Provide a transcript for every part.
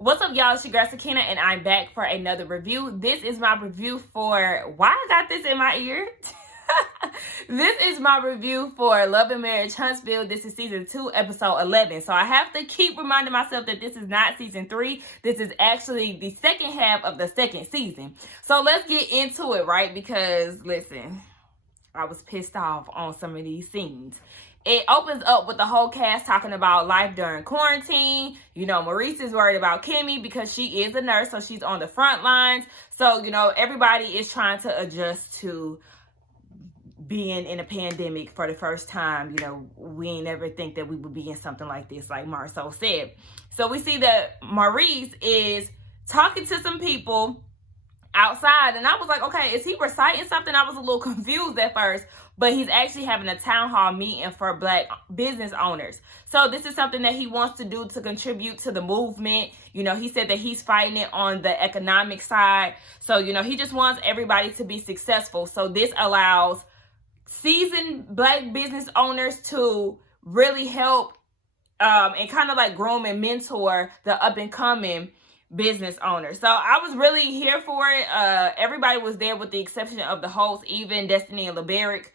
What's up, y'all? It's your girl Sakina, and I'm back for another review. This is my review for... Why I got this in my ear? This is my review for Love and Marriage Huntsville. This is season 2, episode 11. So I have to keep reminding myself that this is not season 3. This is actually the second half of the second season. So let's get into it, right? Because, listen, I was pissed off on some of these scenes. It opens up with the whole cast talking about life during quarantine. You know, Maurice is worried about Kimmy because she is a nurse, so she's on the front lines. So, you know, everybody is trying to adjust to being in a pandemic for the first time. You know, we ain't ever think that we would be in something like this, like Marsau said. So we see that Maurice is talking to some people outside, and I was like, okay, is he reciting something? I was a little confused at first, but he's actually having a town hall meeting for Black business owners. So this is something that he wants to do to contribute to the movement. You know, he said that he's fighting it on the economic side. So, you know, he just wants everybody to be successful. So this allows seasoned Black business owners to really help and kind of like groom and mentor the up and coming business owner. So I was really here for it. Everybody was there with the exception of the Holts, even Destiny and LeBaric.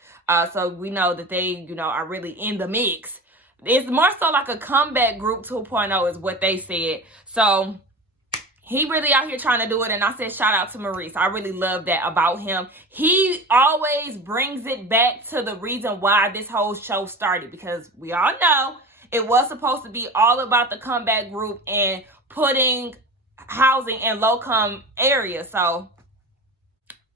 So we know that they, you know, are really in the mix. It's more so like a comeback group 2.0 is what they said. So he really out here trying to do it. And I said, shout out to Maurice. I really love that about him. He always brings it back to the reason why this whole show started, because we all know it was supposed to be all about the comeback group and putting housing in low-income areas. So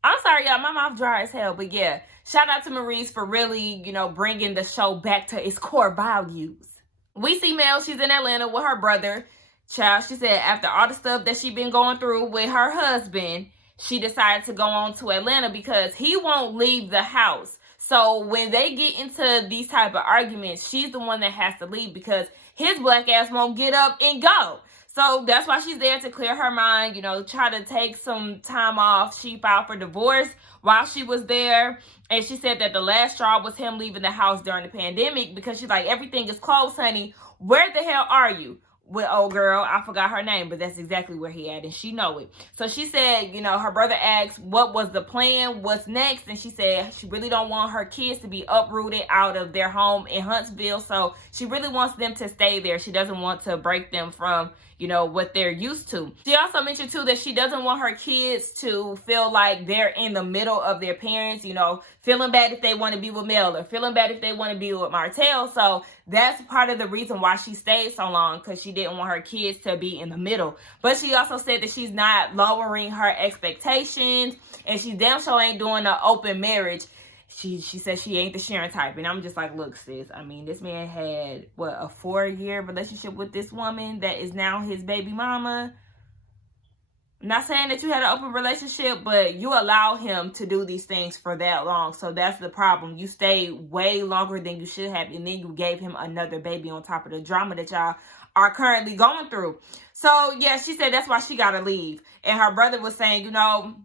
I'm sorry, y'all, my mouth dry as hell, but yeah, shout out to Maurice for really, you know, bringing the show back to its core values. We see Mel, she's in Atlanta with her brother. Child, she said after all the stuff that she been going through with her husband, she decided to go on to Atlanta because he won't leave the house. So when they get into these type of arguments, she's the one that has to leave because his Black ass won't get up and go. So that's why she's there, to clear her mind, you know, try to take some time off. She filed for divorce while she was there. And she said that the last straw was him leaving the house during the pandemic because she's like, everything is closed, honey. Where the hell are you? With old girl, I forgot her name, but that's exactly where he at, and she know it. So she said, you know, her brother asked what was the plan, what's next, and she said she really don't want her kids to be uprooted out of their home in Huntsville, so she really wants them to stay there. She doesn't want to break them from, you know, what they're used to. She also mentioned too that she doesn't want her kids to feel like they're in the middle of their parents, you know, feeling bad if they want to be with Mel or feeling bad if they want to be with Martell. So that's part of the reason why she stayed so long, because she didn't want her kids to be in the middle. But she also said that she's not lowering her expectations, and she damn sure ain't doing an open marriage. She said she ain't the sharing type. And I'm just like, look, sis, I mean, this man had, what, a 4-year relationship with this woman that is now his baby mama. I'm not saying that you had an open relationship, but you allow him to do these things for that long. So that's the problem. You stayed way longer than you should have, and then you gave him another baby on top of the drama that y'all are currently going through. So, yeah, she said that's why she got to leave. And her brother was saying, you know,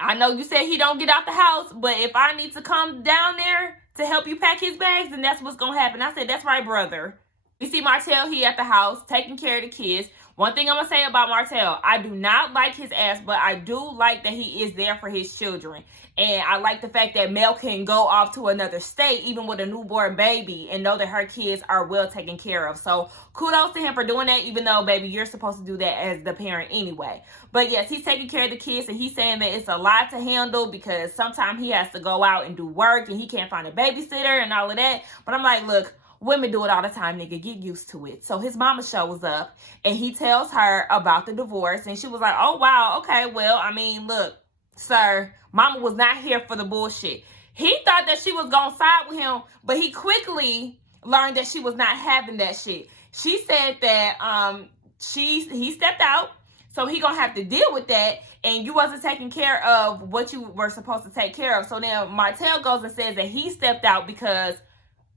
I know you said he don't get out the house, but if I need to come down there to help you pack his bags, then that's what's going to happen. I said, that's right, brother. We see Martell, he at the house, taking care of the kids. One thing I'm going to say about Martell, I do not like his ass, but I do like that he is there for his children. And I like the fact that Mel can go off to another state, even with a newborn baby, and know that her kids are well taken care of. So kudos to him for doing that, even though, baby, you're supposed to do that as the parent anyway. But yes, he's taking care of the kids, and he's saying that it's a lot to handle because sometimes he has to go out and do work, and he can't find a babysitter and all of that. But I'm like, look, women do it all the time, nigga. Get used to it. So his mama shows up, and he tells her about the divorce, and she was like, oh, wow, okay, well, I mean, look, sir, mama was not here for the bullshit. He thought that she was gonna side with him, but he quickly learned that she was not having that shit. She said that he stepped out, so he gonna have to deal with that, and you wasn't taking care of what you were supposed to take care of. So then Martell goes and says that he stepped out because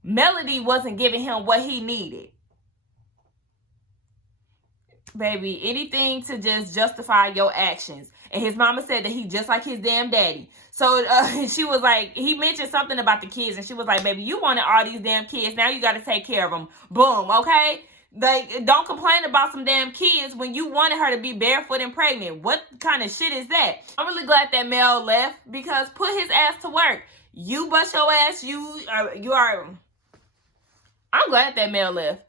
Melody wasn't giving him what he needed. Baby, anything to just justify your actions. And his mama said that he just like his damn daddy. So she was like, he mentioned something about the kids, and she was like, baby, you wanted all these damn kids. Now you got to take care of them. Boom, okay? Like, don't complain about some damn kids when you wanted her to be barefoot and pregnant. What kind of shit is that? I'm really glad that Mel left, because put his ass to work. You bust your ass. I'm glad that Mel left.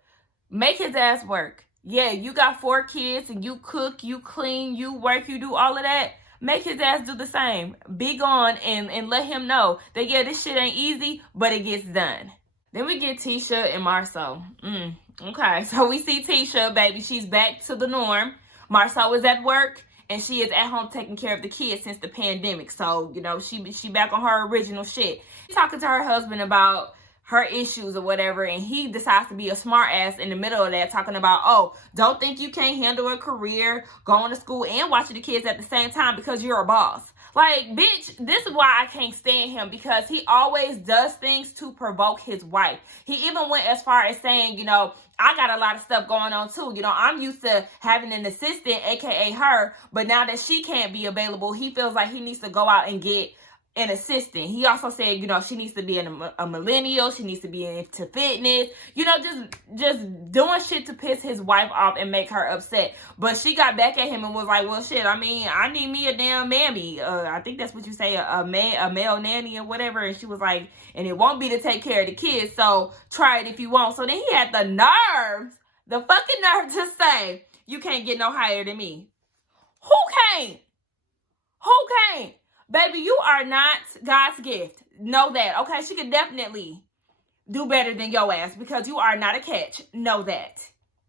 Make his ass work. Yeah, you got 4 kids and you cook, you clean, you work, you do all of that. Make his ass do the same. Be gone and let him know that, yeah, this shit ain't easy, but it gets done. Then we get Tisha and Marsau. Okay, so we see Tisha, baby. She's back to the norm. Marsau is at work, and she is at home taking care of the kids since the pandemic. So, you know, she back on her original shit. Talking to her husband about her issues or whatever, and he decides to be a smart ass in the middle of that, talking about, oh, don't think you can't handle a career, going to school and watching the kids at the same time because you're a boss. Like, bitch, this is why I can't stand him, because he always does things to provoke his wife. He even went as far as saying, you know, I got a lot of stuff going on too. You know, I'm used to having an assistant, aka her, but now that she can't be available, he feels like he needs to go out and get an assistant. He also said, you know, she needs to be a millennial. She needs to be into fitness. You know, just doing shit to piss his wife off and make her upset. But she got back at him and was like, well, shit, I mean, I need me a damn mammy. I think that's what you say, a male nanny or whatever. And she was like, and it won't be to take care of the kids. So try it if you want. So then he had the fucking nerve to say, you can't get no higher than me. Who can't? Who can't? Baby, you are not God's gift. Know that, okay? She could definitely do better than your ass, because you are not a catch. Know that.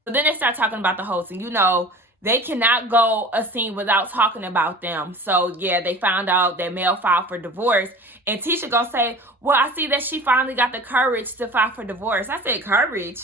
So then they start talking about the Holts, and you know, they cannot go a scene without talking about them. So yeah, they found out that Mel filed for divorce, and Tisha gonna say, well, I see that she finally got the courage to file for divorce. I said, courage?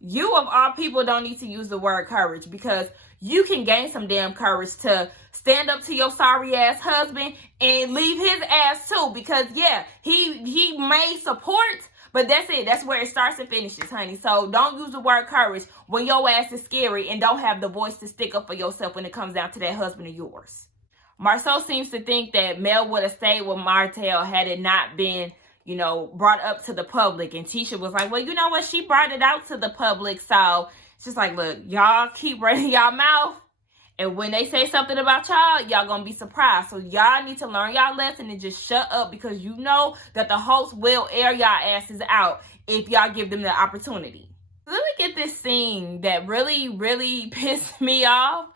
You of all people don't need to use the word courage, because you can gain some damn courage to stand up to your sorry ass husband and leave his ass too, because yeah, he may support, but that's it. That's where it starts and finishes, honey. So don't use the word courage when your ass is scary and don't have the voice to stick up for yourself when it comes down to that husband of yours. Marsau seems to think that Mel would have stayed with Martell had it not been, you know, brought up to the public. And Tisha was like, well, you know what? She brought it out to the public. So it's just like, look, y'all keep running y'all mouth. And when they say something about y'all gonna be surprised. So y'all need to learn y'all lesson and just shut up, because you know that the Holts will air y'all asses out if y'all give them the opportunity. Let me get this scene that really, really pissed me off.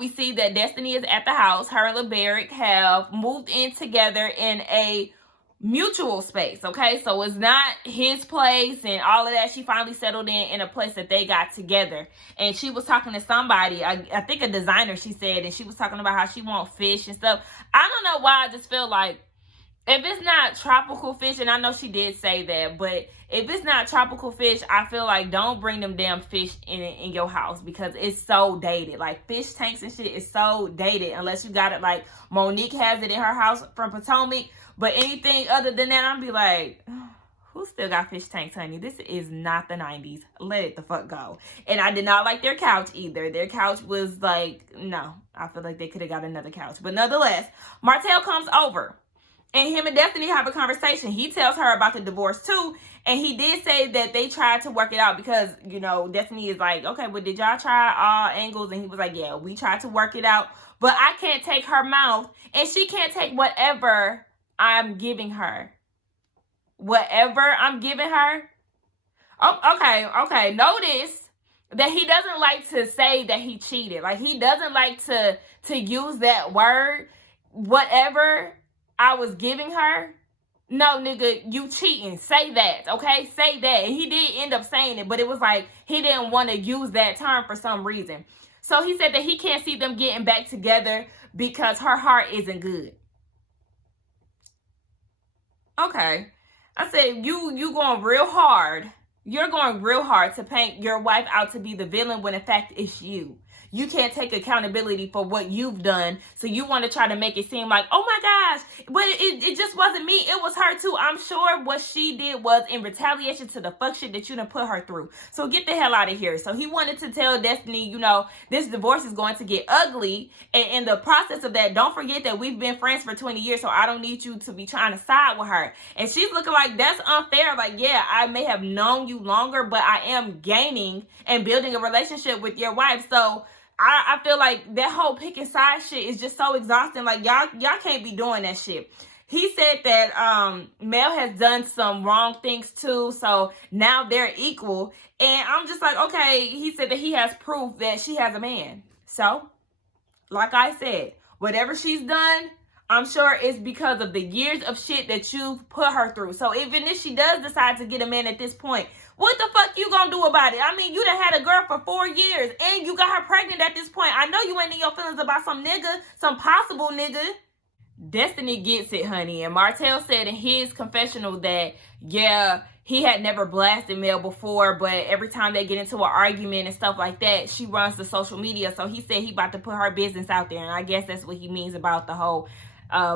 We see that Destiny is at the house. Her and LeBaric have moved in together in a mutual space, okay? So it's not his place and all of that. She finally settled in a place that they got together. And she was talking to somebody, I think a designer, she said, and she was talking about how she wants fish and stuff. I don't know why, I just feel like if it's not tropical fish, and I know she did say that, but if it's not tropical fish, I feel like don't bring them damn fish in your house, because it's so dated. Like, fish tanks and shit is so dated, unless you got it like Monique has it in her house from Potomac. But anything other than that, I'll be like, who still got fish tanks, honey? This is not the 90s. Let it the fuck go. And I did not like their couch either. Their couch was like, no. I feel like they could have got another couch. But nonetheless, Martell comes over. And him and Destiny have a conversation. He tells her about the divorce too. And he did say that they tried to work it out, because, you know, Destiny is like, okay, but did y'all try all angles? And he was like, yeah, we tried to work it out. But I can't take her mouth, and she can't take whatever I'm giving her. Whatever I'm giving her. Oh, okay. Notice that he doesn't like to say that he cheated. Like, he doesn't like to use that word. Whatever I was giving her. No, nigga, you cheating. Say that, okay? Say that. And he did end up saying it, but it was like he didn't want to use that term for some reason. So he said that he can't see them getting back together because her heart isn't good. Okay. I said, you going real hard. You're going real hard to paint your wife out to be the villain when in fact it's you. You can't take accountability for what you've done. So you want to try to make it seem like, oh my gosh, but it just wasn't me. It was her too. I'm sure what she did was in retaliation to the fuck shit that you done put her through. So get the hell out of here. So he wanted to tell Destiny, you know, this divorce is going to get ugly. And in the process of that, don't forget that we've been friends for 20 years. So I don't need you to be trying to side with her. And she's looking like, that's unfair. Like, yeah, I may have known you longer, but I am gaining and building a relationship with your wife. So I feel like that whole picking side shit is just so exhausting. Like, y'all can't be doing that shit. He said that Mel has done some wrong things too, so now they're equal. And I'm just like, okay, he said that he has proof that she has a man. So, like I said, whatever she's done, I'm sure it's because of the years of shit that you've put her through. So even if she does decide to get a man at this point, what the fuck you gonna do about it? I mean, you done had a girl for 4 years and you got her pregnant at this point. I know you ain't in your feelings about some nigga, some possible nigga. Destiny gets it, honey. And Martell said in his confessional that, yeah, he had never blasted Mel before, but every time they get into an argument and stuff like that, she runs the social media. So he said he about to put her business out there. And I guess that's what he means about the whole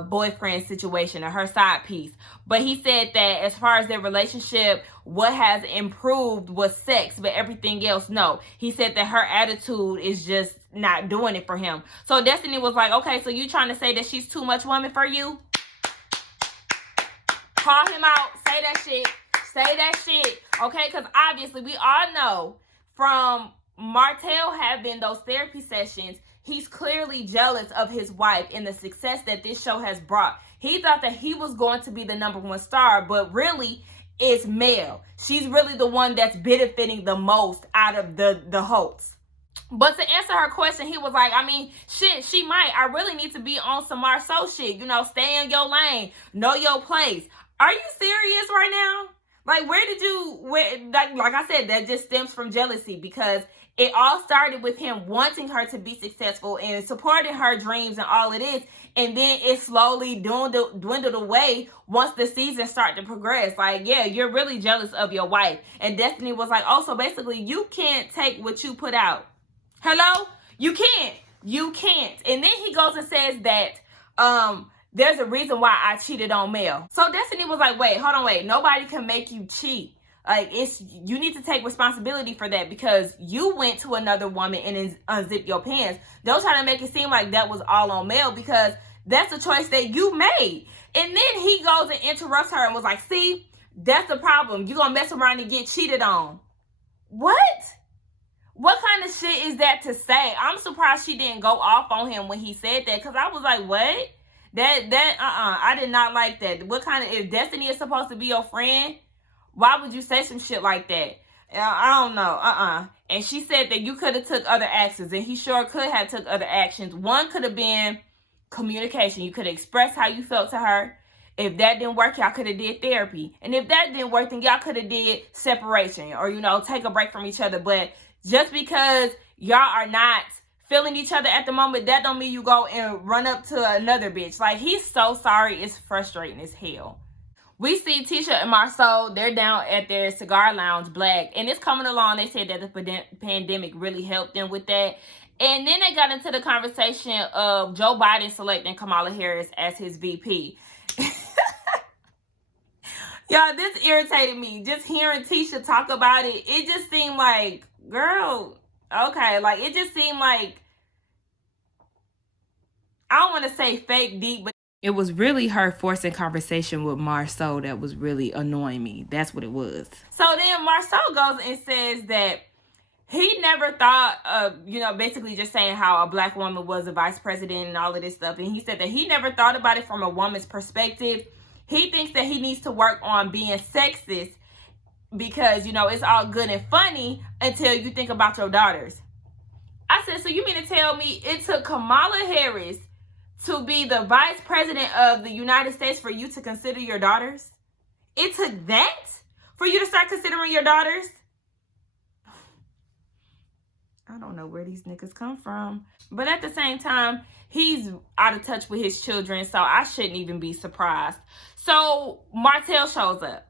boyfriend situation or her side piece. But he said that as far as their relationship, what has improved was sex, but everything else, no. He said that her attitude is just not doing it for him. So Destiny was like, okay, so you trying to say that she's too much woman for you? Call him out. Say that shit. Say that shit. Okay, because obviously we all know from Martell having those therapy sessions, he's clearly jealous of his wife and the success that this show has brought. He thought that he was going to be the #1 star, but really it's Mel. She's really the one that's benefiting the most out of the Holts. But to answer her question, he was like, I mean, shit, she might. I really need to be on some Marsau shit. You know, stay in your lane. Know your place. Are you serious right now? Like, like I said, that just stems from jealousy, because it all started with him wanting her to be successful and supporting her dreams and all it is. And then it slowly dwindled away once the season started to progress. Like, yeah, you're really jealous of your wife. And Destiny was like, oh, so basically you can't take what you put out. Hello? You can't. You can't. And then he goes and says that there's a reason why I cheated on Mel. So Destiny was like, wait, hold on, wait. Nobody can make you cheat. Like, you need to take responsibility for that, because you went to another woman and unzipped your pants. Don't try to make it seem like that was all on Mel, because that's a choice that you made. And then he goes and interrupts her and was like, see, that's the problem. You're going to mess around and get cheated on. What? What kind of shit is that to say? I'm surprised she didn't go off on him when he said that, because I was like, what? I did not like that. What kind of, if Destiny is supposed to be your friend, why would you say some shit like that? I don't know. And she said that you could have took other actions, and he sure could have took other actions. One could have been communication. You could have expressed how you felt to her. If that didn't work, y'all could have did therapy. And if that didn't work, then y'all could have did separation, or, you know, take a break from each other. But just because y'all are not feeling each other at the moment, that don't mean you go and run up to another bitch. Like, he's so sorry. It's frustrating as hell. We see Tisha and Marsau, they're down at their cigar lounge, Black, and it's coming along. They said that the pandemic really helped them with that. And then they got into the conversation of Joe Biden selecting Kamala Harris as his VP. Y'all, this irritated me. Just hearing Tisha talk about it, it just seemed like, girl, okay. Like, it just seemed like, I don't want to say fake deep, but it was really her forcing conversation with Marsau that was really annoying me. That's what it was. So then Marsau goes and says that he never thought of, you know, basically just saying how a Black woman was a vice president and all of this stuff. And he said that he never thought about it from a woman's perspective. He thinks that he needs to work on being sexist, because, you know, it's all good and funny until you think about your daughters. I said, so you mean to tell me it took Kamala Harris to be the vice president of the United States for you to consider your daughters? It took that for you to start considering your daughters? I don't know where these niggas come from. But at the same time, he's out of touch with his children, so I shouldn't even be surprised. So Martell shows up,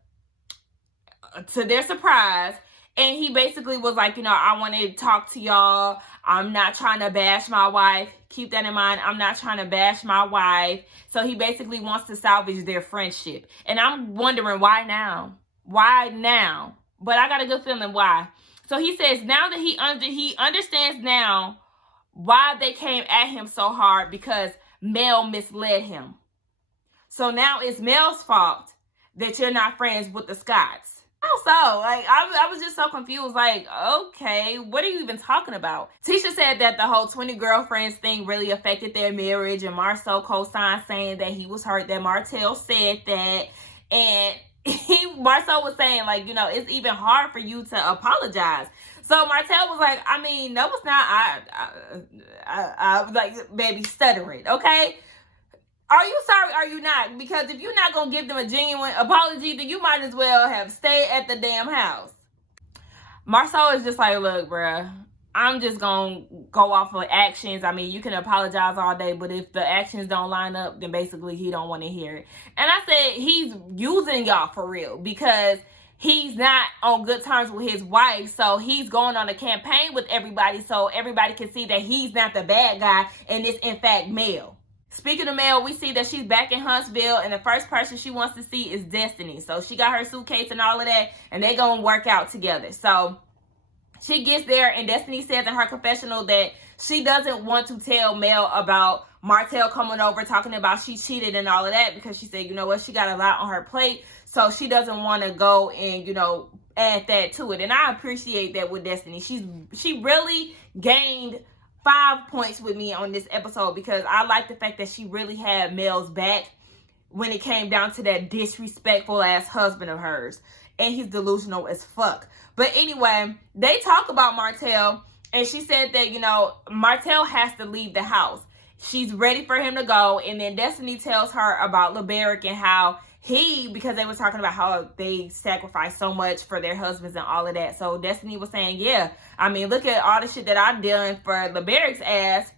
to their surprise, and he basically was like, you know, I want to talk to y'all. I'm not trying to bash my wife. Keep that in mind. I'm not trying to bash my wife. So he basically wants to salvage their friendship. And I'm wondering, why now? Why now? But I got a good feeling why. So he says now that he understands now why they came at him so hard, because Mel misled him. So now it's Mel's fault that you're not friends with the Scotts. So, like, I was just so confused. Like, okay, what are you even talking about? Tisha said that the whole 20 girlfriends thing really affected their marriage, and Marsau co-signed saying that he was hurt that Martell said that. And Marsau was saying, like, you know, it's even hard for you to apologize. So Martell was like, I mean, no, it's not. I was like, baby, stuttering, okay? Are you sorry? Are you not? Because if you're not going to give them a genuine apology, then you might as well have stayed at the damn house. Marsau is just like, look, bruh, I'm just going to go off of actions. I mean, you can apologize all day, but if the actions don't line up, then basically he don't want to hear it. And I said, he's using y'all for real because he's not on good terms with his wife. So he's going on a campaign with everybody so everybody can see that he's not the bad guy and it's in fact Mel. Speaking of Mel, we see that she's back in Huntsville, and the first person she wants to see is Destiny. So she got her suitcase and all of that, and they're going to work out together. So she gets there, and Destiny says in her confessional that she doesn't want to tell Mel about Martell coming over, talking about she cheated and all of that, because she said, you know what, she got a lot on her plate, so she doesn't want to go and, you know, add that to it. And I appreciate that with Destiny. She really gained 5 points with me on this episode because I like the fact that she really had Mel's back when it came down to that disrespectful ass husband of hers. And he's delusional as fuck. But anyway, they talk about Martell, and she said that, you know, Martell has to leave the house. She's ready for him to go. And then Destiny tells her about LeBerick and how because they were talking about how they sacrificed so much for their husbands and all of that. So Destiny was saying, yeah, I mean, look at all the shit that I've done for LeBerick's ass,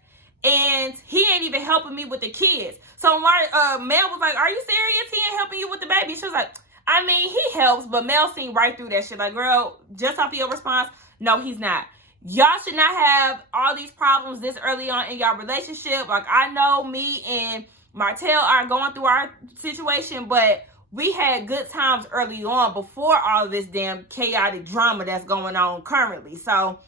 and he ain't even helping me with the kids. So Mel was like, are you serious? He ain't helping you with the baby? She was like, I mean, he helps, but Mel seen right through that shit. Like, girl, just off of your response, no, he's not. Y'all should not have all these problems this early on in y'all relationship. Like, I know me and Martell are going through our situation, but we had good times early on before all of this damn chaotic drama that's going on currently. So,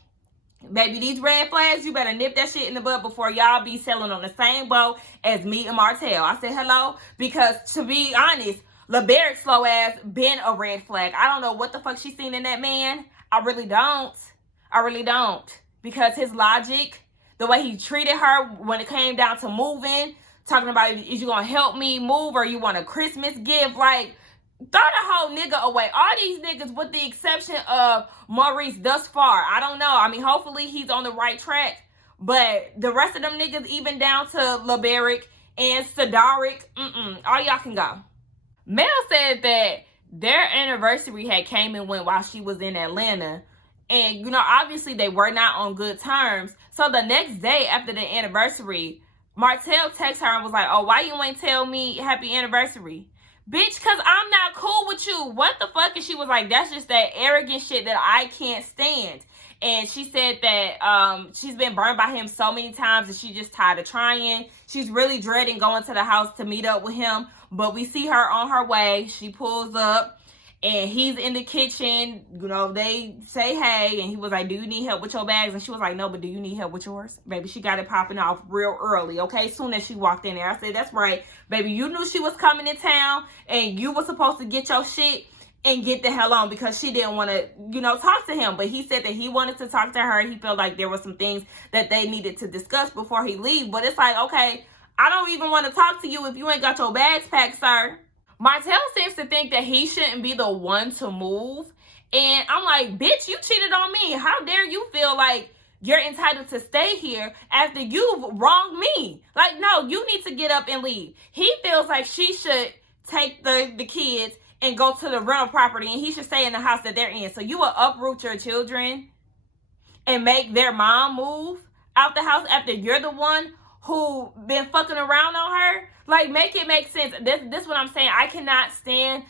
baby, these red flags, you better nip that shit in the bud before y'all be selling on the same boat as me and Martell. I said hello because, to be honest, LeBerick's slow ass been a red flag. I don't know what the fuck she's seen in that man. I really don't. Because his logic, the way he treated her when it came down to moving, talking about, is you gonna help me move or you want a Christmas gift? Like, throw the whole nigga away. All these niggas, with the exception of Maurice thus far, I don't know. I mean, hopefully he's on the right track. But the rest of them niggas, even down to LeBerick and Sadaric, all y'all can go. Mel said that their anniversary had came and went while she was in Atlanta. And, you know, obviously they were not on good terms. So the next day after the anniversary, Martell texted her and was like, oh, why you ain't tell me happy anniversary? Bitch, because I'm not cool with you. What the fuck? And she was like, that's just that arrogant shit that I can't stand. And she said that she's been burned by him so many times and she's just tired of trying. She's really dreading going to the house to meet up with him. But we see her on her way. She pulls up. And he's in the kitchen, you know, they say, hey, and he was like, do you need help with your bags? And she was like, no, but do you need help with yours? Baby, she got it popping off real early, okay? As soon as she walked in there, I said, that's right. Baby, you knew she was coming in town, and you were supposed to get your shit and get the hell on because she didn't want to, you know, talk to him. But he said that he wanted to talk to her. He felt like there were some things that they needed to discuss before he leave. But it's like, okay, I don't even want to talk to you if you ain't got your bags packed, sir. Martell seems to think that he shouldn't be the one to move. And I'm like, bitch, you cheated on me. How dare you feel like you're entitled to stay here after you've wronged me? Like, no, you need to get up and leave. He feels like she should take the kids and go to the rental property and he should stay in the house that they're in. So you will uproot your children and make their mom move out the house after you're the one who been fucking around on her? Like, make it make sense. This what I'm saying. I cannot stand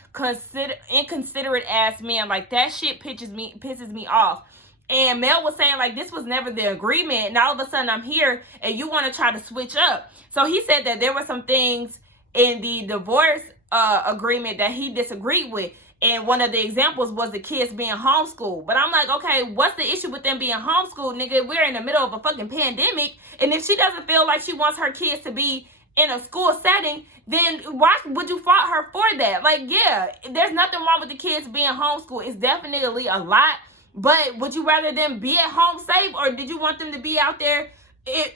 inconsiderate ass men. Like, that shit pisses me off. And Mel was saying, like, this was never the agreement. And all of a sudden I'm here and you want to try to switch up. So he said that there were some things in the divorce agreement that he disagreed with. And one of the examples was the kids being homeschooled. But I'm like, okay, what's the issue with them being homeschooled, nigga? We're in the middle of a fucking pandemic. And if she doesn't feel like she wants her kids to be in a school setting, then why would you fault her for that? Like, yeah, there's nothing wrong with the kids being homeschooled. It's definitely a lot. But would you rather them be at home safe, or did you want them to be out there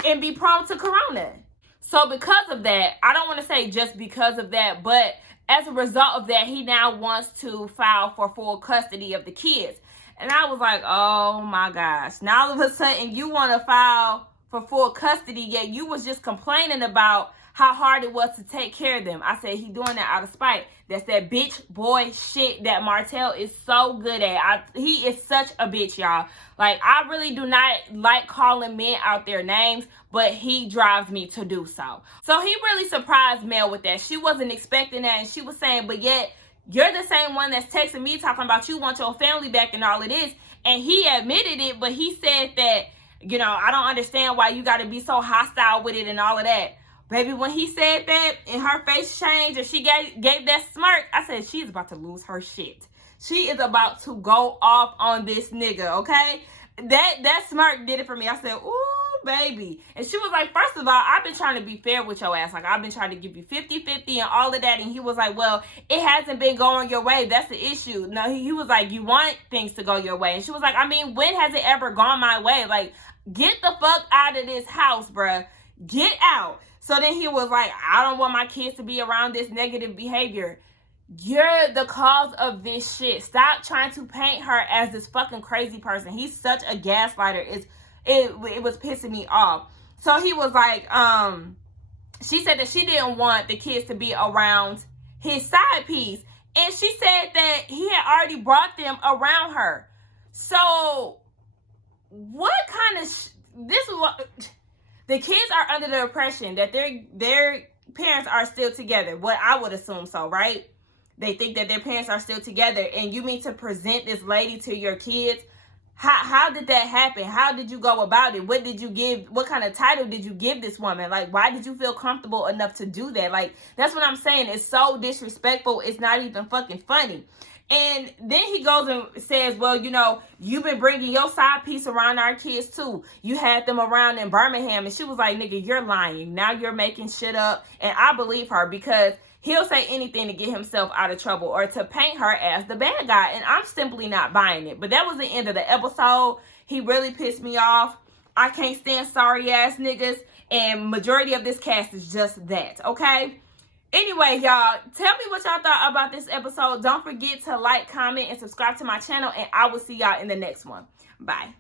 and be prone to corona? So because of that, I don't want to say just because of that, but as a result of that, he now wants to file for full custody of the kids. And I was like, oh my gosh. Now all of a sudden you want to file for full custody, yet you was just complaining about how hard it was to take care of them. I said, he doing that out of spite. That's that bitch boy shit that Martell is so good at. He is such a bitch, y'all. Like, I really do not like calling men out their names, but he drives me to do so. So he really surprised Mel with that. She wasn't expecting that, and she was saying, but yet, you're the same one that's texting me talking about you want your family back and all of this. And he admitted it, but he said that, you know, I don't understand why you got to be so hostile with it and all of that. Baby, when he said that and her face changed and she gave that smirk, I said, she's about to lose her shit. She is about to go off on this nigga, okay? That smirk did it for me. I said, ooh, baby. And she was like, first of all, I've been trying to be fair with your ass. Like, I've been trying to give you 50-50 and all of that. And he was like, well, it hasn't been going your way. That's the issue. No, he was like, you want things to go your way. And she was like, I mean, when has it ever gone my way? Like, get the fuck out of this house, bruh. Get out. So then he was like, I don't want my kids to be around this negative behavior. You're the cause of this shit. Stop trying to paint her as this fucking crazy person. He's such a gaslighter. It was pissing me off. So he was like, she said that she didn't want the kids to be around his side piece. And she said that he had already brought them around her. So what kind of this is what the kids are under the impression that their parents are still together. What I would assume so, right? They think that their parents are still together, and you mean to present this lady to your kids? How did that happen? How did you go about it? What did you give? What kind of title did you give this woman? Like, why did you feel comfortable enough to do that? Like, that's what I'm saying. It's so disrespectful. It's not even fucking funny. And then he goes and says, well, you know, you've been bringing your side piece around our kids too. You had them around in Birmingham. And she was like, nigga, you're lying. Now you're making shit up. And I believe her, because he'll say anything to get himself out of trouble or to paint her as the bad guy. And I'm simply not buying it. But that was the end of the episode. He really pissed me off. I can't stand sorry ass niggas. And majority of this cast is just that, okay? Anyway, y'all, tell me what y'all thought about this episode. Don't forget to like, comment, and subscribe to my channel. And I will see y'all in the next one. Bye.